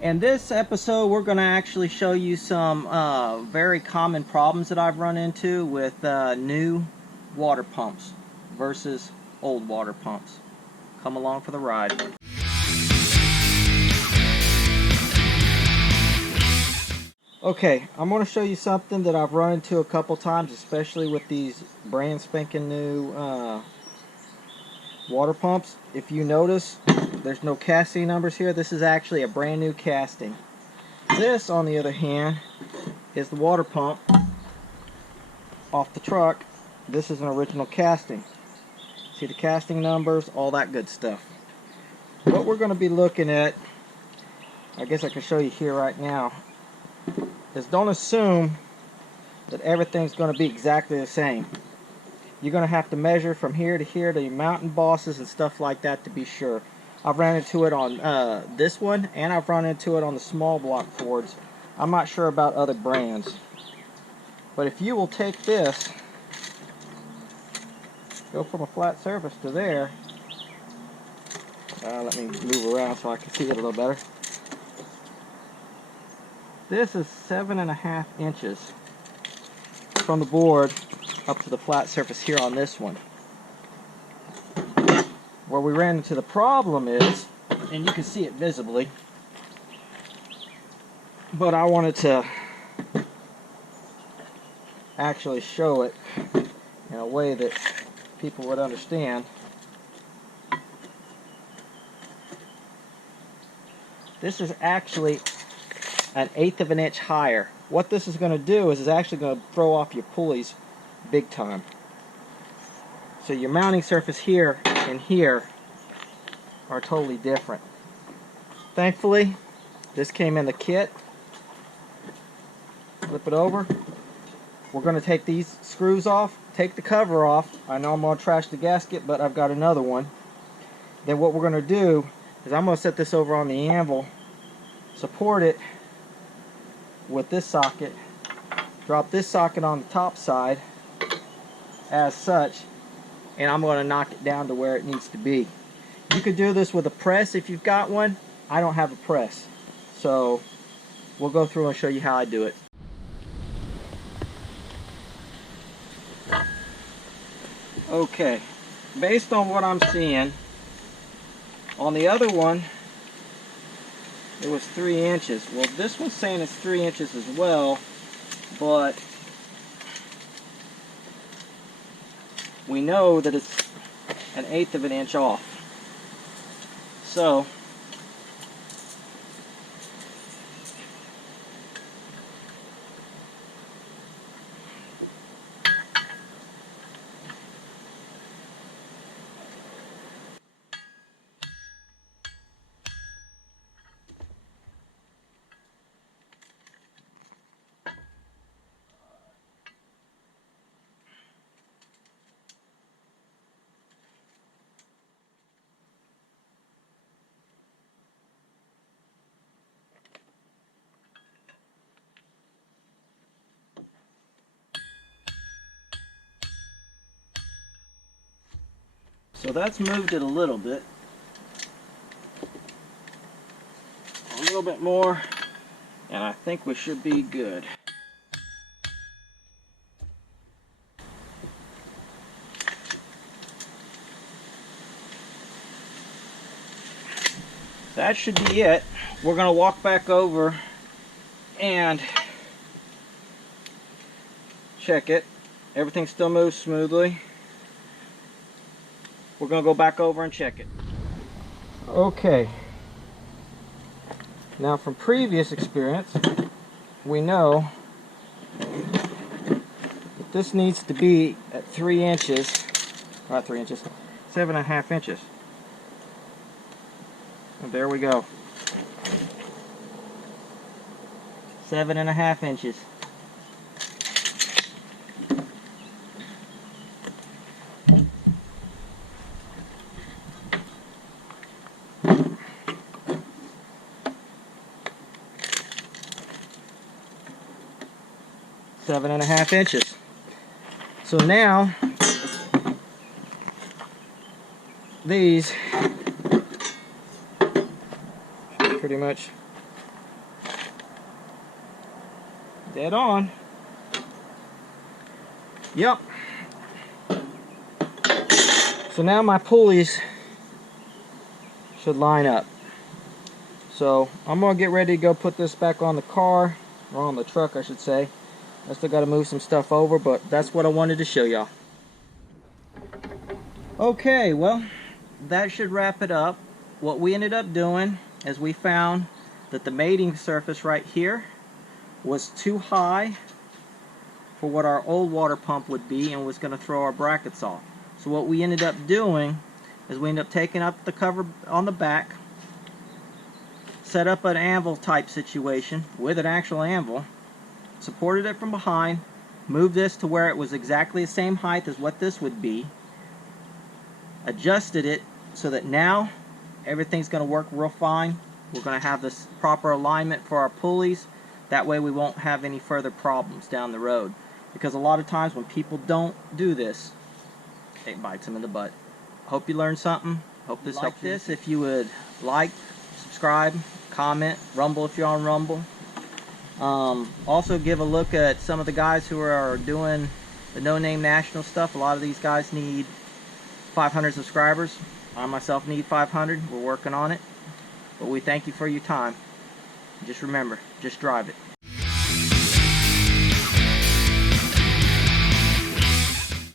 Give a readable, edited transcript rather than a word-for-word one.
In this episode, we're going to actually show you some very common problems that I've run into with new water pumps versus old water pumps. Come along for the ride. Okay, I'm going to show you something that I've run into a couple times, especially with these brand spanking new water pumps. If you notice, there's no casting numbers here. This is actually a brand new casting. This, on the other hand, is the water pump off the truck. This is an original casting. See the casting numbers, all that good stuff. What we're going to be looking at, I guess I can show you here right now, is don't assume that everything's going to be exactly the same. You're going to have to measure from here to here to your mountain bosses and stuff like that to be sure. I've ran into it on this one, and I've run into it on the small block Fords. I'm not sure about other brands. But if you will take this, go from a flat surface to there. Let me move around so I can see it a little better. This is 7.5 inches from the board up to the flat surface here on this one. Where we ran into the problem is, and you can see it visibly, but I wanted to actually show it in a way that people would understand. This is actually 1/8 of an inch higher. What this is going to do is it's actually going to throw off your pulleys big time. So your mounting surface here and here are totally different. Thankfully, this came in the kit. Flip it over. We're going to take these screws off, take the cover off. I know I'm going to trash the gasket, but I've got another one. Then what we're going to do is I'm going to set this over on the anvil, support it with this socket, drop this socket on the top side as such, and I'm going to knock it down to where it needs to be. You could do this with a press if you've got one. I don't have a press, so we'll go through and show you how I do it. Okay, based on what I'm seeing, on the other one it was 3 inches. Well, this one's saying it's 3 inches as well, but we know that it's 1/8 of an inch off. So that's moved it a little bit. A little bit more, and I think we should be good. That should be it. We're going to walk back over and check it. Everything still moves smoothly. We're going to go back over and check it. Okay. Now, from previous experience, we know that this needs to be at 3 inches, not 3 inches, 7.5 inches. And there we go. 7.5 inches. Seven and a half inches. So now these pretty much Dead on. Yep. So now my pulleys should line up. So I'm gonna get ready to go put this back on the car, or on the truck I should say. I still gotta move some stuff over, but that's what I wanted to show y'all. Okay, well, that should wrap it up. What we ended up doing is we found that the mating surface right here was too high for what our old water pump would be, and was going to throw our brackets off. So what we ended up doing is we ended up taking up the cover on the back, set up an anvil type situation with an actual anvil, supported it from behind, moved this to where it was exactly the same height as what this would be, adjusted it so that now everything's going to work real fine. We're going to have this proper alignment for our pulleys. That way we won't have any further problems down the road. Because a lot of times when people don't do this, it bites them in the butt. Hope you learned something. Hope this helped. If you would like, subscribe, comment, Rumble if you're on Rumble. Also give a look at some of the guys who are doing the No Name National stuff. A lot of these guys need 500 subscribers. I myself need 500. We're working on it. But we thank you for your time. Just remember, just drive it.